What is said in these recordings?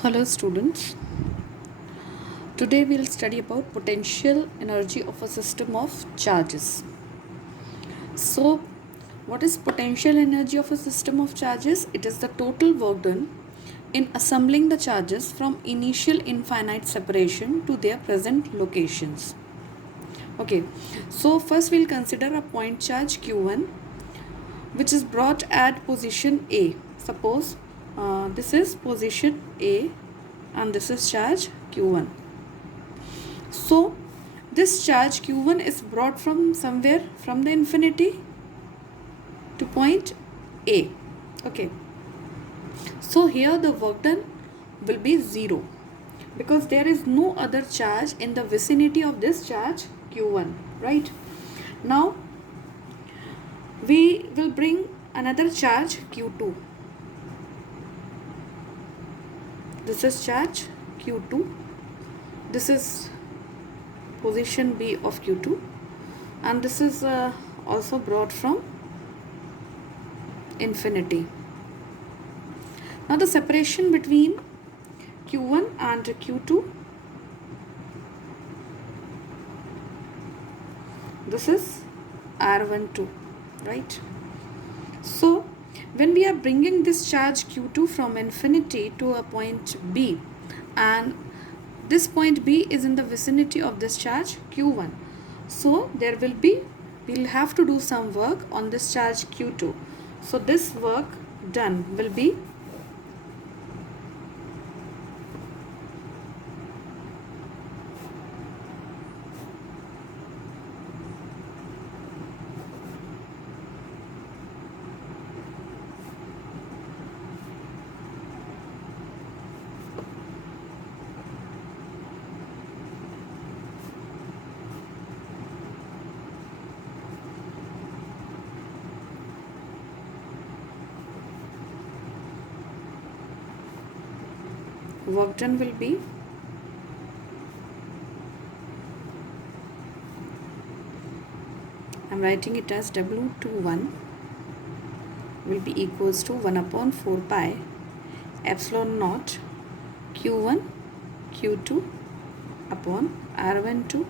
Hello students, today we will study about potential energy of a system of charges. So what is potential energy of a system of charges? It is the total work done in assembling the charges from initial infinite separation to their present locations. Okay, so first we'll consider a point charge Q1 which is brought at position A. Suppose this is position A and this is charge Q1. So this charge Q1 is brought from somewhere from the infinity to point A. Okay. So here the work done will be 0 because there is no other charge in the vicinity of this charge Q1, right? Now we will bring another charge Q2. This is charge Q2. This is position B of Q2 and this is also brought from infinity. Now the separation between Q1 and Q2, this is R12, right? So when we are bringing this charge Q2 from infinity to a point B, and this point B is in the vicinity of this charge Q1, so we'll have to do some work on this charge Q2. So this work done will be work done will be I'm writing it as W21 will be equals to 1 upon 4 pi epsilon naught Q1 Q2 upon R12.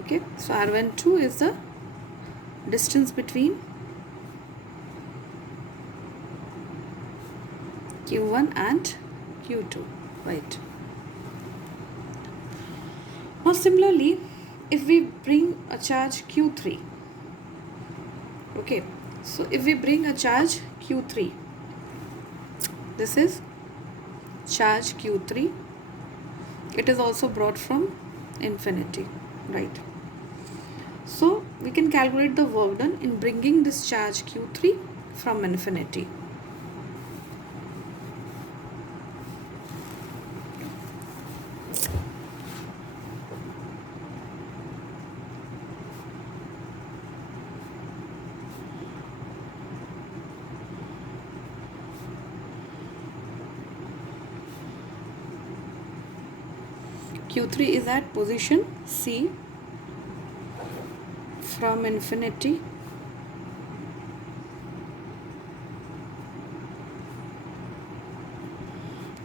Okay, so R12 is the distance between Q1 and Q2, right? Now similarly, if we bring a charge Q3, okay, so if we bring a charge Q3, this is charge Q3, it is also brought from infinity, right? So we can calculate the work done in bringing this charge Q3 from infinity. Q3 is at position C from infinity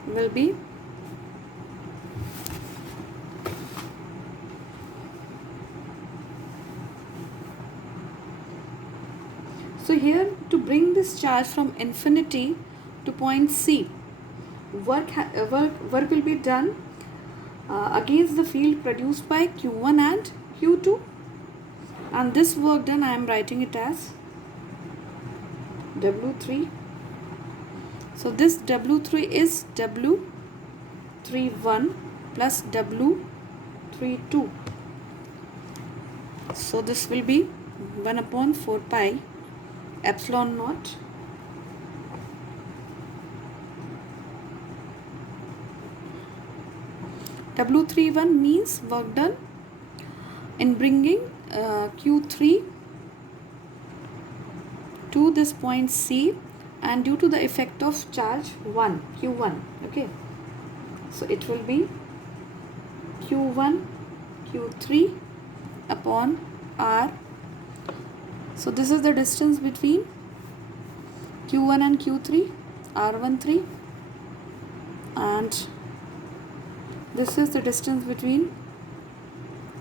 will be so here to bring this charge from infinity to point C, work will be done against the field produced by Q1 and Q2, and this work done I am writing it as W3. So this W3 is W31 plus W32. So this will be 1 upon 4 pi epsilon naught W31 means work done in bringing Q3 to this point C, and due to the effect of charge 1 Q1, okay, so it will be Q1 Q3 upon R. So this is the distance between Q1 and Q3, R13. and this is the distance between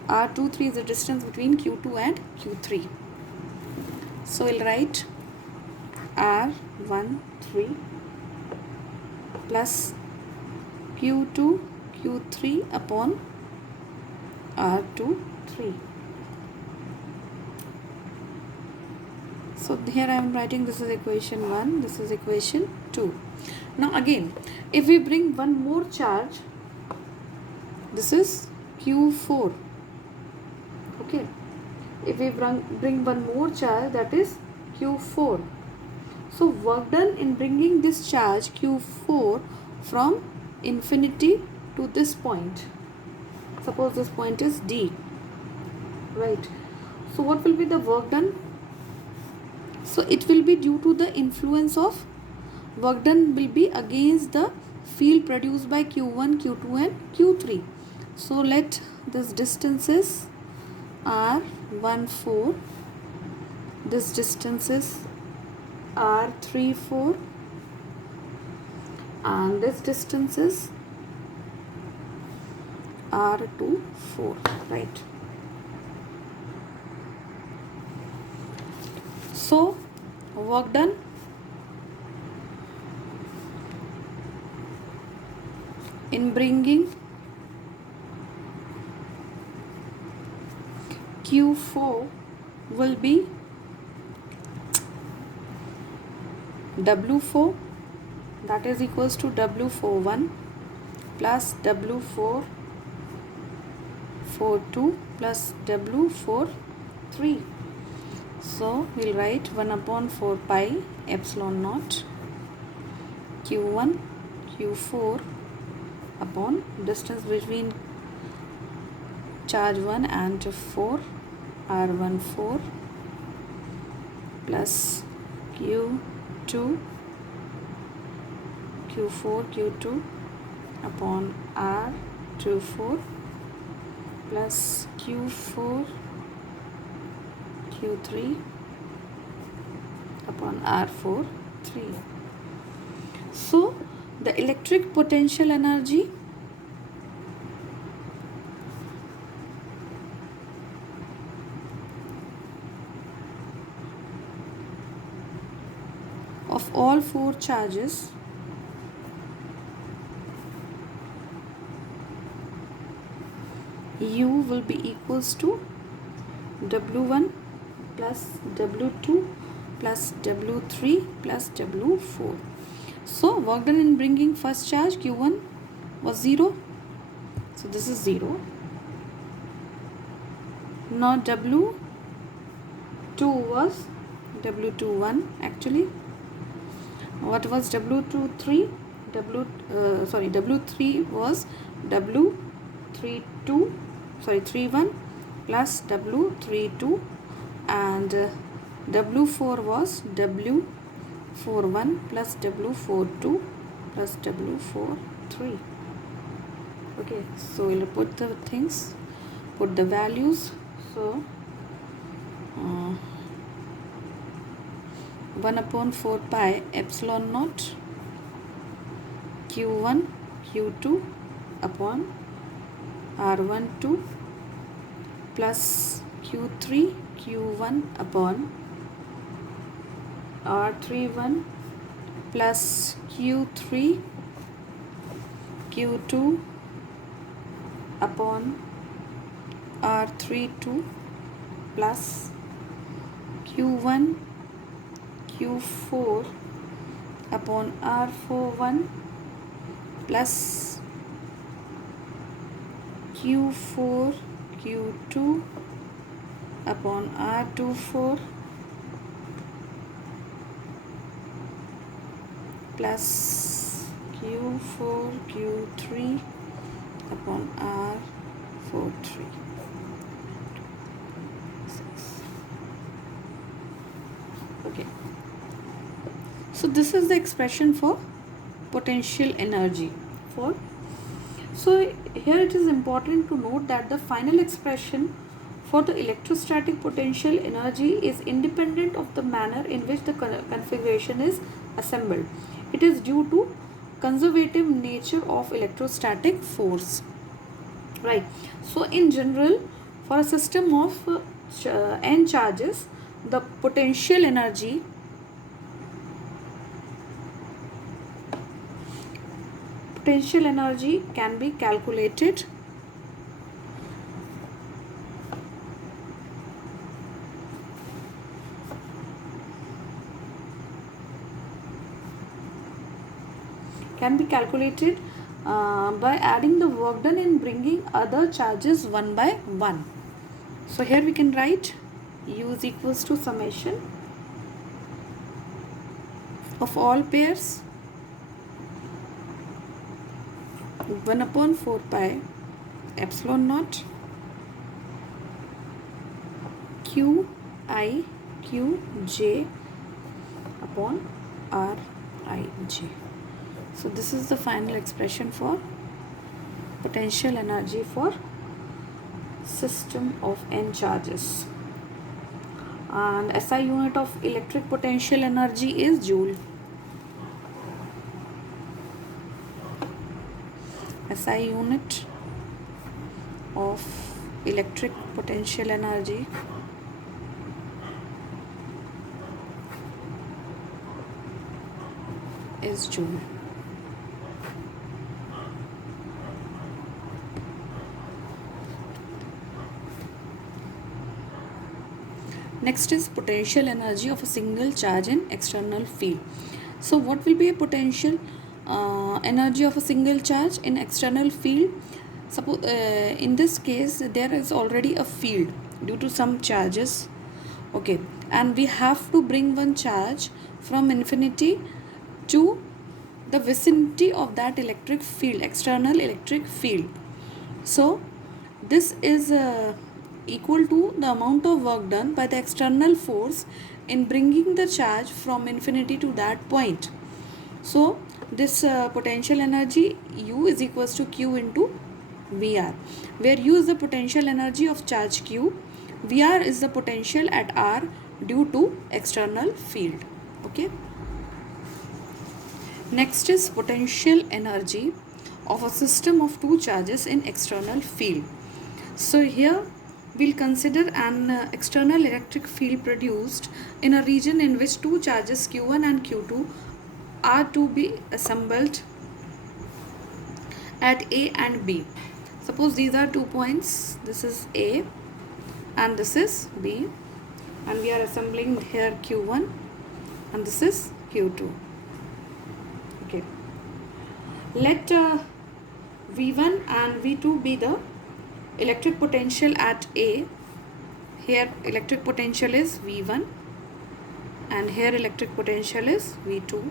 R23 is the distance between Q2 and Q3. So we'll write R13 plus Q2 Q3 upon R23. So here I am writing this is equation 1, this is equation 2. Now again, if we bring one more charge, this is Q4. Okay, if we bring one more charge, that is Q4. So work done in bringing this charge Q4 from infinity to this point. Suppose this point is D, right? So what will be the work done? So it will be due to the influence of work done will be against the field produced by Q1, Q2 and Q3. So let this distance is R14, this distance is R34 and this distance is R24, right? So work done in bringing Q4 will be W4, that is equals to W41 plus W442 plus W43. So we'll write 1 upon 4 pi epsilon naught Q1 Q4 upon distance between charge 1 and 4 R14 plus Q2 Q4 Q2 upon R24 plus Q4 Q3 upon R43. So the electric potential energy of all four charges U will be equals to W1 plus W2 plus W3 plus W4. So work done in bringing first charge Q1 was 0. So this is 0. Now W2 was W21 actually. What was W23? W3 was W31 plus W32 and W4 was W41 plus W42 plus W43. Okay, so we'll put the things, put the values. So 1 upon 4 pi epsilon naught Q1 Q2 upon R12 plus Q3 Q1 upon R31 plus Q3 Q2 upon R32 plus Q1 Q4 upon R41 plus Q4 Q2 upon R24 plus Q4 Q3 upon R43. Okay, so this is the expression for potential energy. So here it is important to note that the final expression for the electrostatic potential energy is independent of the manner in which the configuration is assembled. It is due to conservative nature of electrostatic force, right? So in general, for a system of n charges, the potential energy can be calculated by adding the work done in bringing other charges one by one. So here we can write U is equals to summation of all pairs 1 upon 4 pi epsilon naught q I q j upon r I j. So this is the final expression for potential energy for system of n charges, and SI unit of electric potential energy is joule. SI unit of electric potential energy is joule. Next is potential energy of a single charge in external field. So what will be a potential energy of a single charge in external field? Suppose in this case there is already a field due to some charges, okay, and we have to bring one charge from infinity to the vicinity of that electric field, external electric field. So this is equal to the amount of work done by the external force in bringing the charge from infinity to that point. So this potential energy U is equals to Q into VR, where U is the potential energy of charge Q, VR is the potential at R due to external field. Okay. Next is potential energy of a system of two charges in external field. So here we'll consider an external electric field produced in a region in which two charges Q1 and Q2 are to be assembled at A and B. Suppose these are 2 points, this is A and this is B, and we are assembling here Q1 and this is Q2. Okay. Let V1 and V2 be the electric potential at A. Here electric potential is V1 and here electric potential is V2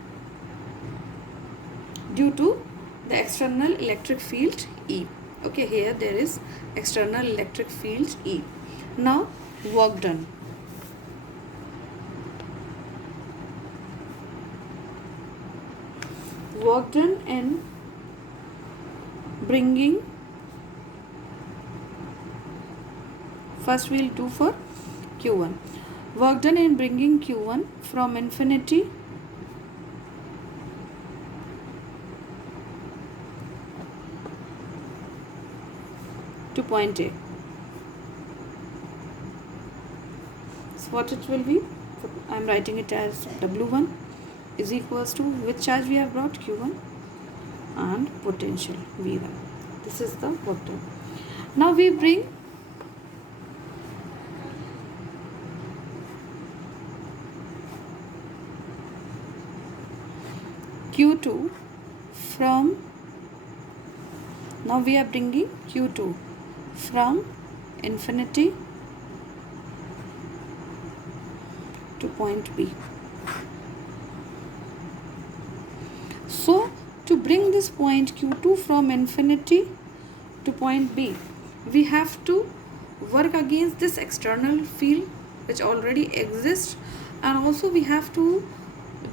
due to the external electric field E. Okay, here there is external electric field E. Now work done. Work done in bringing, first we'll do for Q1. Work done in bringing Q1 from infinity to point A. So what it will be? So I am writing it as W1 is equals to which charge we have brought, Q1, and potential V1. This is the work done. Now we bring Q2 from, now we are bringing Q2 from infinity to point B. So to bring this point Q2 from infinity to point B, we have to work against this external field which already exists, and also we have to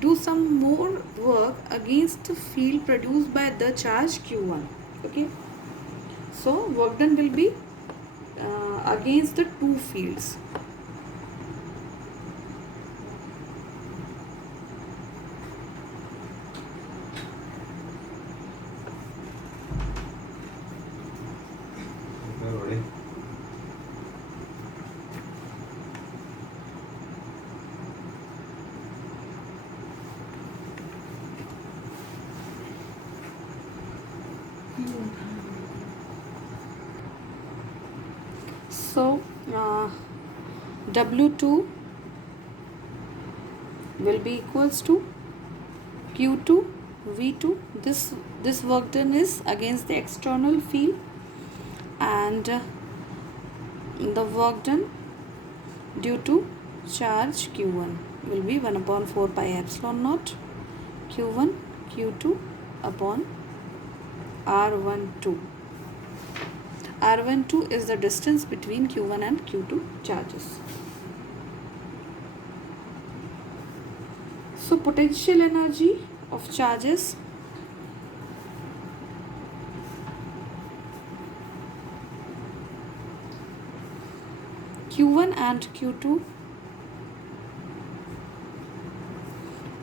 do some more work against the field produced by the charge Q1. Okay, so work done will be against the two fields. So W2 will be equals to Q2 V2. This work done is against the external field, and the work done due to charge Q1 will be 1 upon 4 pi epsilon naught Q1 Q2 upon R12. R12 is the distance between Q1 and Q2 charges. So potential energy of charges Q1 and Q2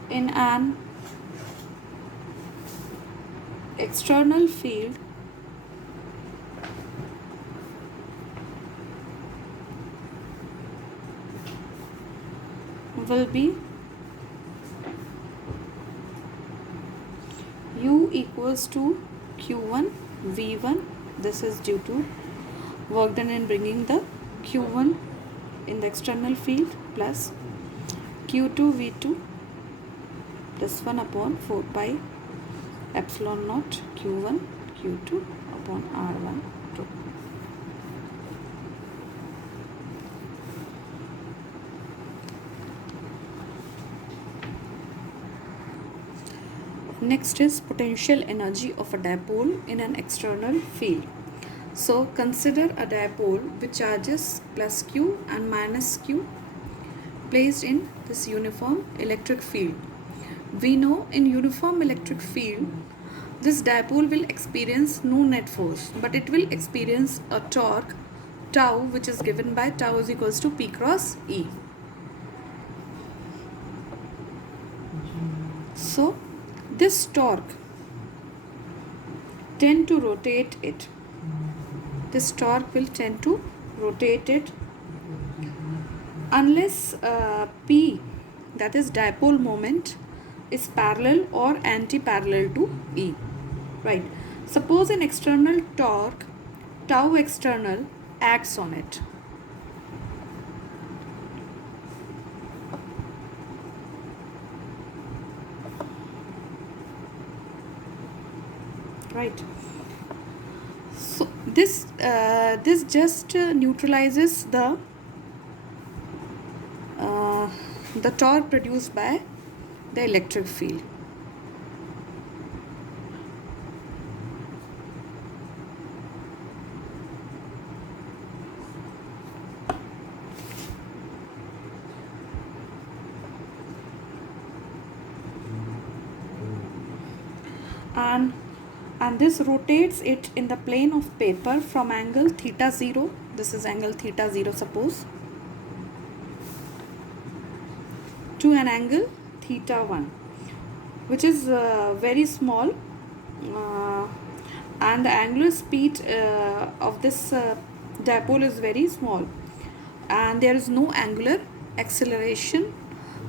in an external field will be U equals to Q1 V1. This is due to work done in bringing the Q1 in the external field plus Q2 V2 plus 1 upon 4 pi epsilon naught Q1 Q2 upon R12. Next is potential energy of a dipole in an external field. So consider a dipole with charges plus Q and minus Q placed in this uniform electric field. We know in uniform electric field this dipole will experience no net force, but it will experience a torque tau, which is given by tau is equals to P cross E. So this torque tend to rotate it. This torque will tend to rotate it unless P, that is dipole moment, is parallel or anti-parallel to E. Right. Suppose an external torque tau external acts on it. Right. So this just neutralizes the torque produced by the electric field. And this rotates it in the plane of paper from angle theta 0. This is angle theta 0, suppose, to an angle theta 1, which is very small, and the angular speed of this dipole is very small, and there is no angular acceleration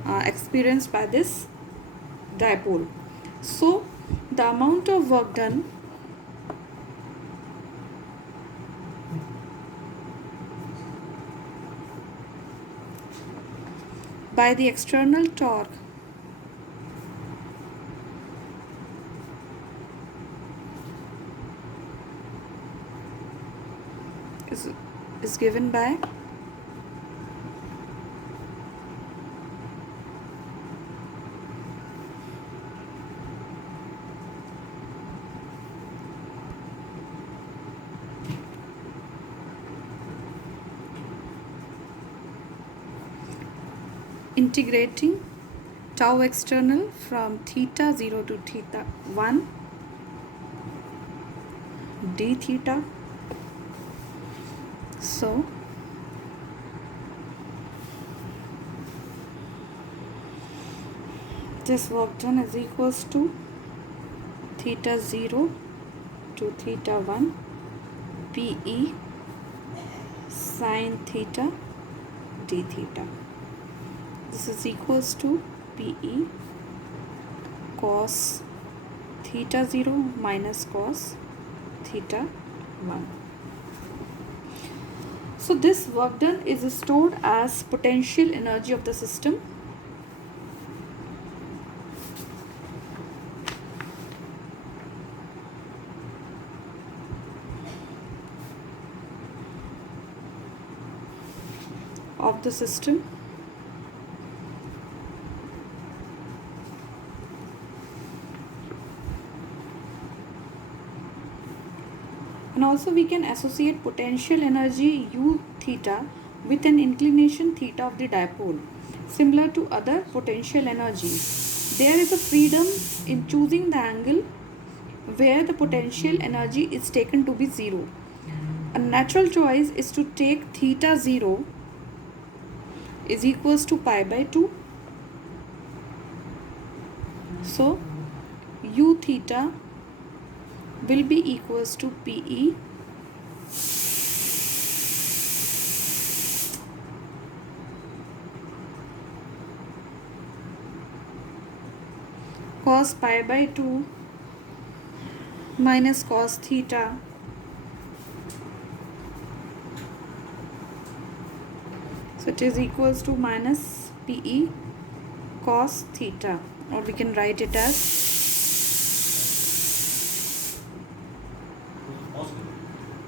experienced by this dipole. So the amount of work done by the external torque is given by integrating tau external from theta 0 to theta 1 d theta. So this work done is equals to theta 0 to theta 1 PE sin theta d theta. This is equals to PE cos theta 0 minus cos theta 1. So this work done is stored as potential energy of the system. And also we can associate potential energy U theta with an inclination theta of the dipole. Similar to other potential energies, there is a freedom in choosing the angle where the potential energy is taken to be 0. A natural choice is to take theta 0 is equals to pi by 2. So U theta will be equals to PE cos pi by 2 minus cos theta so it is equals to minus PE cos theta, or we can write it as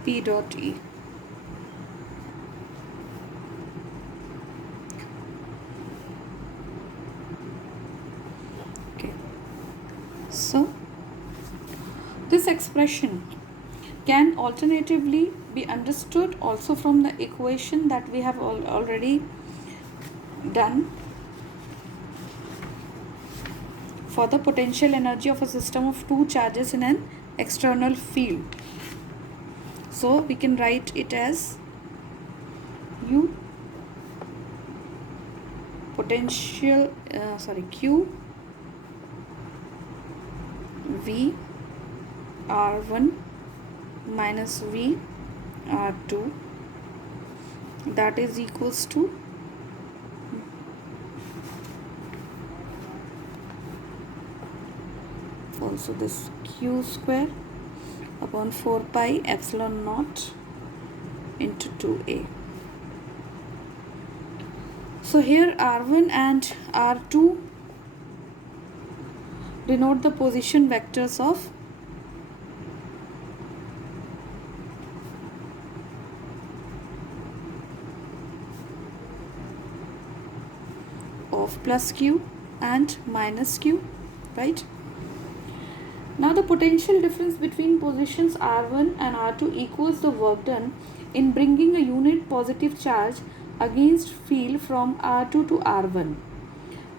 P dot E. Okay, so this expression can alternatively be understood also from the equation that we have already done for the potential energy of a system of two charges in an external field. So we can write it as U potential Q V R1 minus V R2, that is equals to also this Q square upon 4 pi epsilon naught into 2a. So here R1 and R2 denote the position vectors of plus Q and minus Q, right? Now the potential difference between positions R1 and R2 equals the work done in bringing a unit positive charge against field from R2 to R1.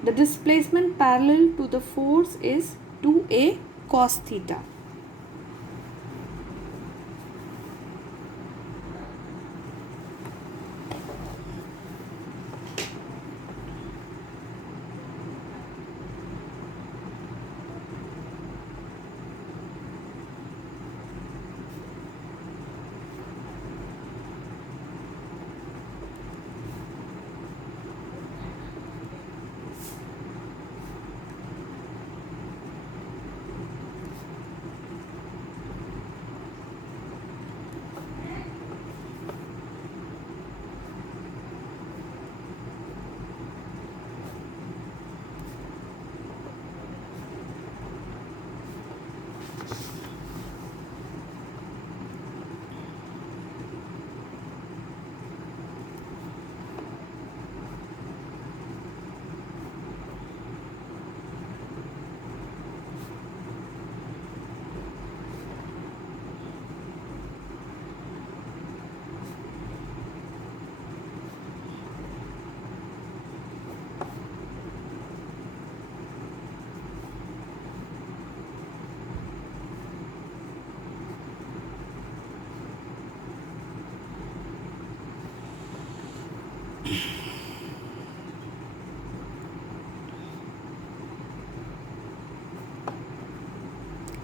The displacement parallel to the force is 2a cos theta.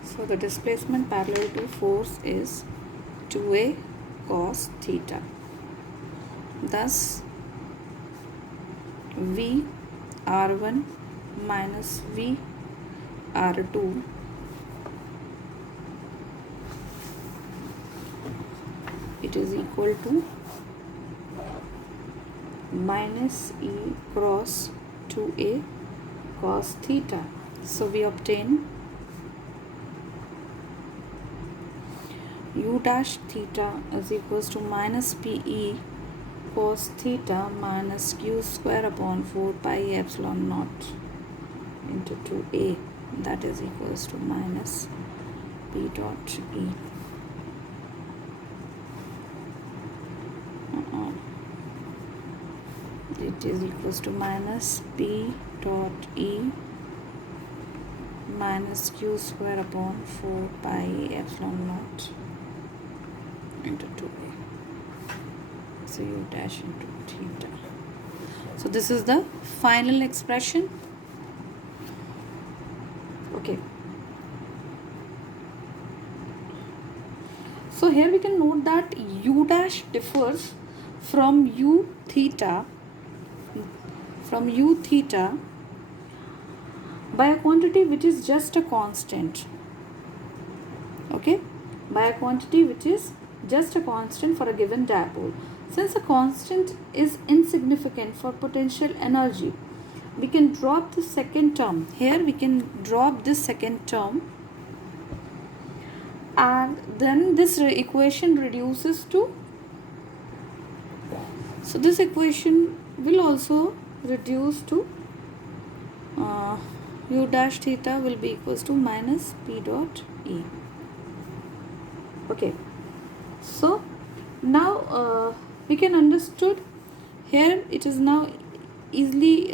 So the displacement parallel to force is 2a cos theta. Thus V R1 minus V R2 it is equal to minus E cross 2A cos theta. So we obtain U dash theta is equals to minus PE cos theta minus Q square upon 4 pi epsilon naught into 2A, that is equals to minus P dot E. It is equals to minus P dot E minus Q square upon 4 pi epsilon naught into 2A. So U dash into theta. So this is the final expression. Okay. So here we can note that U dash differs from U theta by a quantity which is just a constant. Okay, by a quantity which is just a constant for a given dipole. Since a constant is insignificant for potential energy, we can drop the second term. Here we can drop this second term, and then this equation reduces to, so this equation will also reduce to U dash theta will be equals to minus P dot E. Okay, so now we can understood here, it is now easily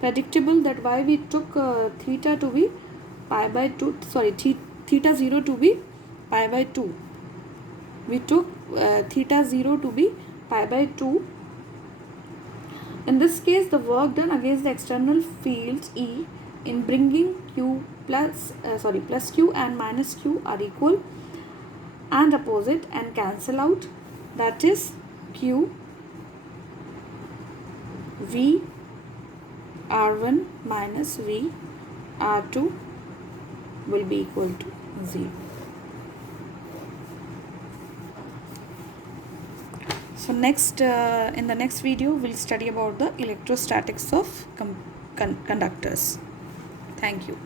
predictable that why we took theta to be pi by 2, sorry, theta 0 to be pi by 2. We took theta 0 to be pi by 2. In this case, the work done against the external fields E in bringing Q plus Q and minus Q are equal and opposite and cancel out. That is Q V R1 minus V R2 will be equal to 0. So next, in the next video, we'll study about the electrostatics of conductors. Thank you.